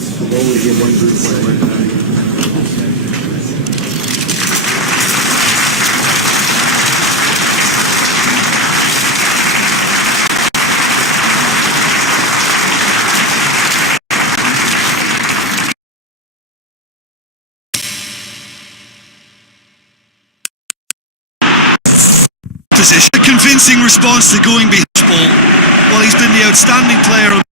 slowly get one group away. Position. A convincing response to going behind the ball while he's been the outstanding player on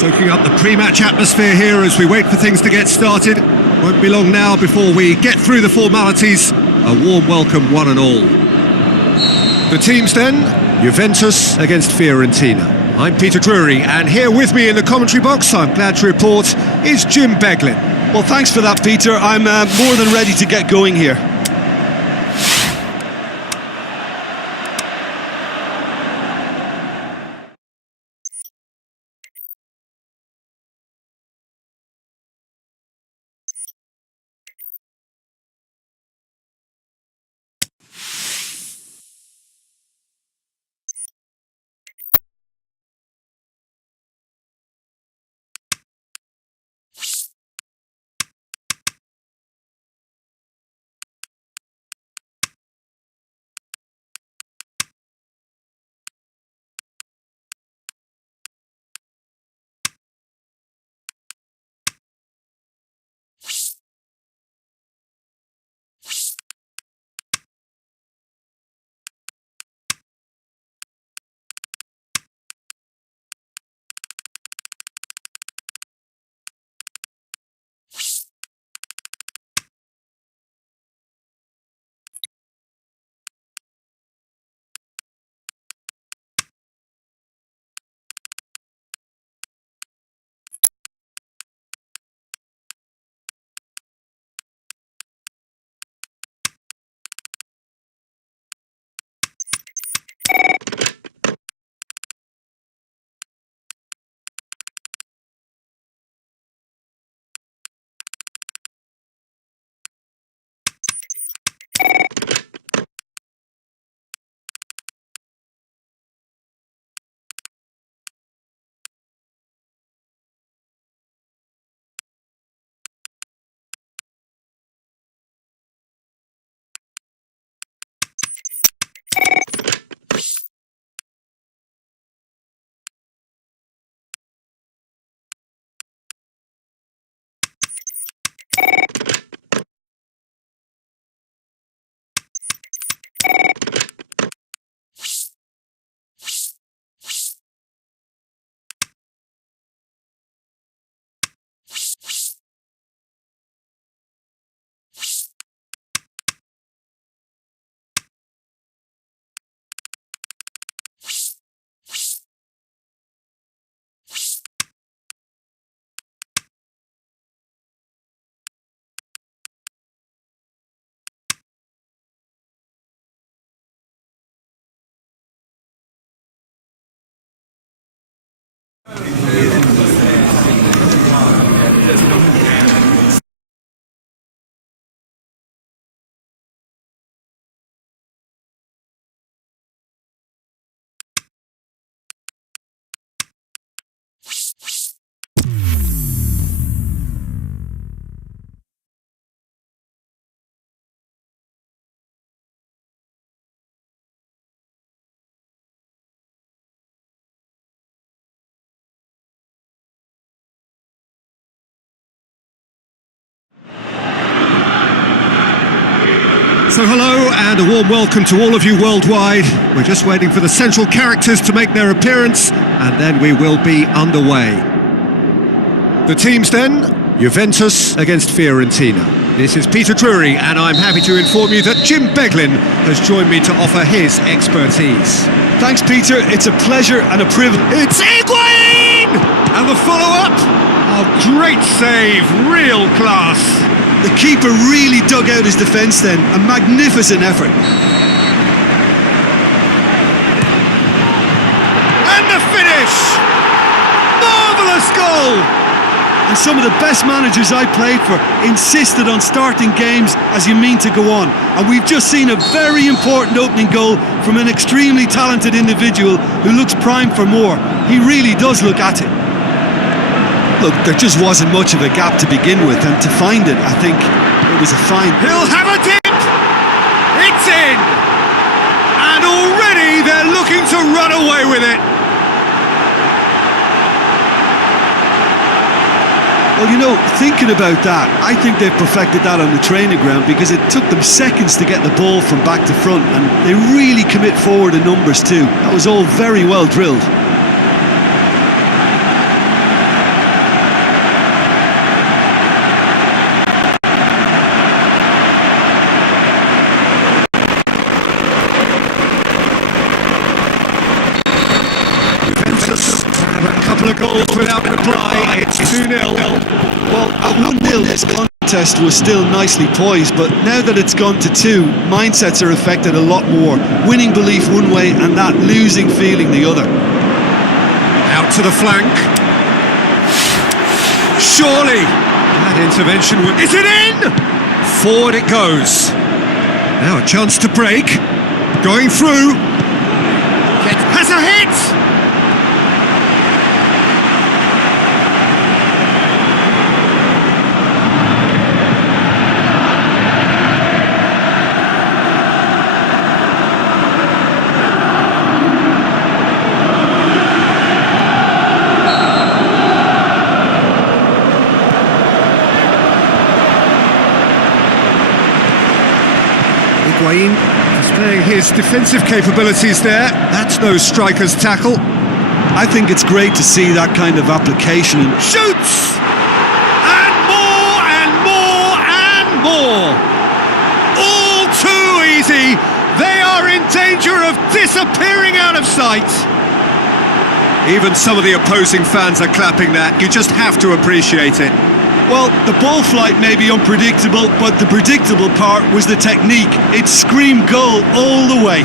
Soaking up the pre-match atmosphere here as we wait for things to get started. Won't be long now before we get through the formalities. A warm welcome, one and all. The teams then, Juventus against Fiorentina. I'm Peter Drury, and here with me in the commentary box, I'm glad to report, is Jim Beglin. Well, thanks for that, Peter. I'm more than ready to get going here. So hello and a warm welcome to all of you worldwide. We're just waiting for the central characters to make their appearance and then we will be underway. The teams then, Juventus against Fiorentina. This is Peter Drury and I'm happy to inform you that Jim Beglin has joined me to offer his expertise. Thanks, Peter. It's a pleasure and a privilege. It's Higuain! And the follow-up? Oh, great save, real class. The keeper really dug out his defence then. A magnificent effort. And the finish! Marvellous goal! And some of the best managers I played for insisted on starting games as you mean to go on. And we've just seen a very important opening goal from an extremely talented individual who looks primed for more. He really does look at it. Look, there just wasn't much of a gap to begin with, and to find it, I think it was a fine... He'll have a dip! It's in! And already they're looking to run away with it! Well, you know, thinking about that, I think they've perfected that on the training ground because it took them seconds to get the ball from back to front, and they really commit forward in numbers too. That was all very well drilled. couple of goals without reply. It's 2-0. Well, at 1-0 this contest was still nicely poised, but now that it's gone to 2, mindsets are affected a lot more. Winning belief one way and that losing feeling the other. Out to the flank. Surely that intervention is it in? Forward it goes. Now a chance to break. Going through. Has a hit. Higuain displaying his defensive capabilities there. That's no striker's tackle. I think it's great to see that kind of application. And shoots! And more and more and more! All too easy! They are in danger of disappearing out of sight! Even some of the opposing fans are clapping that. You just have to appreciate it. Well, the ball flight may be unpredictable, but the predictable part was the technique. It screamed goal all the way.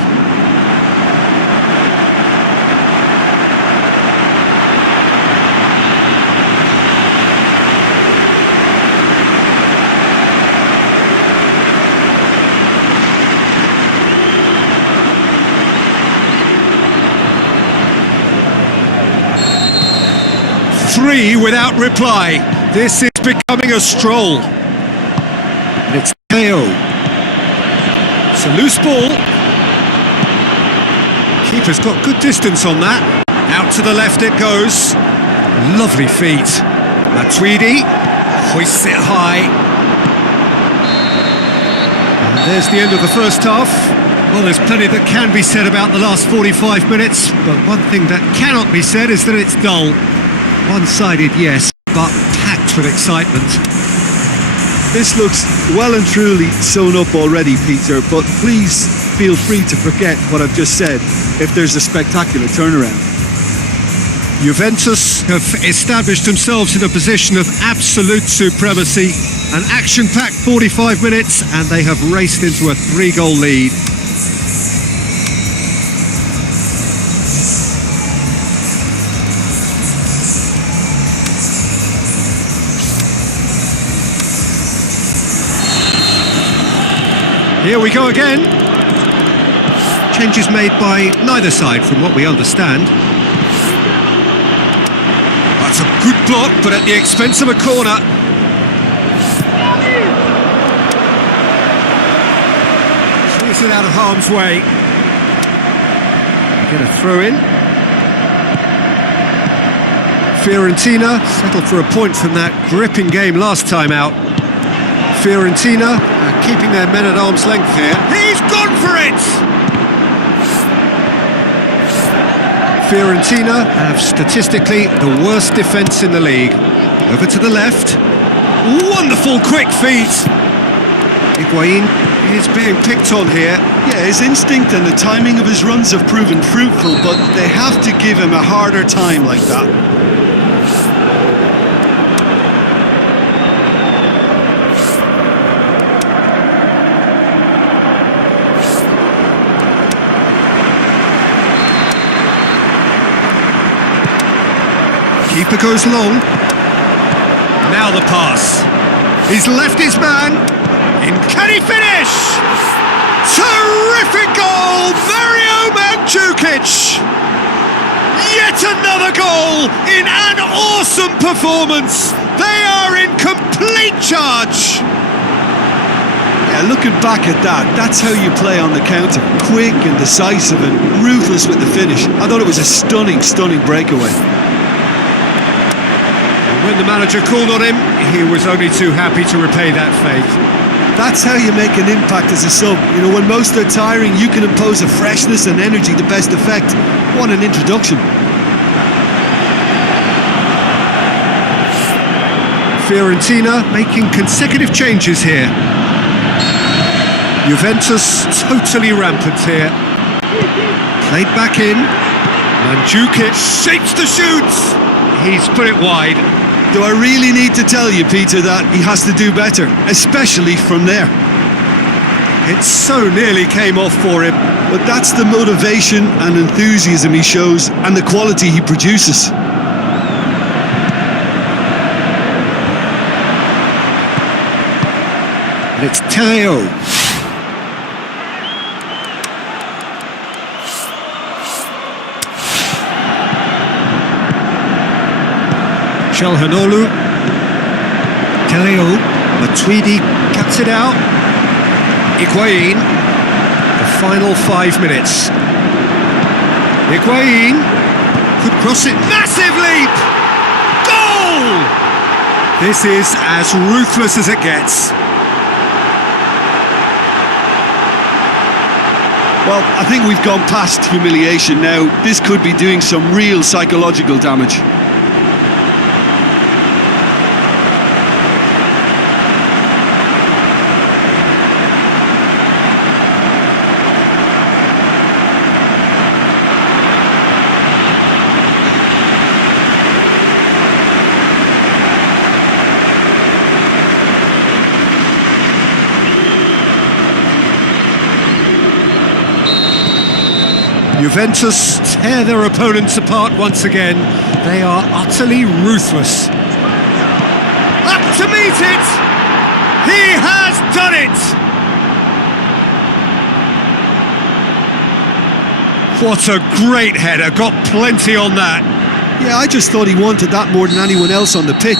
Three without reply. This is becoming a stroll. And it's Theo. It's a loose ball. Keeper's got good distance on that. Out to the left it goes. Lovely feet. Matuidi hoists it high. And there's the end of the first half. Well, there's plenty that can be said about the last 45 minutes, but one thing that cannot be said is that it's dull. One-sided, yes, but packed with excitement. This looks well and truly sewn up already, Peter, but please feel free to forget what I've just said if there's a spectacular turnaround. Juventus have established themselves in a position of absolute supremacy. An action-packed 45 minutes, and they have raced into a 3-goal lead. Here we go again. Changes made by neither side from what we understand. That's a good block, but at the expense of a corner. Clears it out of harm's way. Get a throw in. Fiorentina settled for a point from that gripping game last time out. Fiorentina keeping their men at arm's length here. He's gone for it! Fiorentina have statistically the worst defence in the league. Over to the left. Wonderful quick feet! Higuain is being picked on here. Yeah, his instinct and the timing of his runs have proven fruitful, but they have to give him a harder time like that. Keeper goes long. Now the pass. He's left his man. Can he finish? Terrific goal! Mario Mandzukic! Yet another goal in an awesome performance. They are in complete charge. Yeah, looking back at that, that's how you play on the counter. Quick and decisive and ruthless with the finish. I thought it was a stunning, stunning breakaway. When the manager called on him, he was only too happy to repay that faith. That's how you make an impact as a sub. You know, when most are tiring, you can impose a freshness and energy to best effect. What an introduction. Fiorentina making consecutive changes here. Juventus totally rampant here. Played back in. Mandzukic shapes the shoots. he's put it wide. Do I really need to tell you, Peter, that he has to do better, especially from there? It so nearly came off for him. But that's the motivation and enthusiasm he shows and the quality he produces. And it's Teo. Chalhanoglu. Teo. Matuidi cuts it out. Higuain. The final 5 minutes. Higuain could cross it. Massive leap! Goal! This is as ruthless as it gets. Well, I think we've gone past humiliation now. This could be doing some real psychological damage. Juventus tear their opponents apart once again. They are utterly ruthless. Up to meet it! He has done it! What a great header, got plenty on that. Yeah, I just thought he wanted that more than anyone else on the pitch.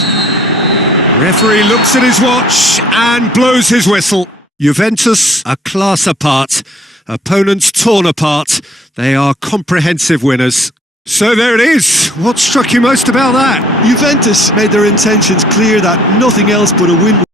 Referee looks at his watch and blows his whistle. Juventus, a class apart. Opponents torn apart. They are comprehensive winners. So there it is. What struck you most about that? Juventus made their intentions clear that nothing else but a win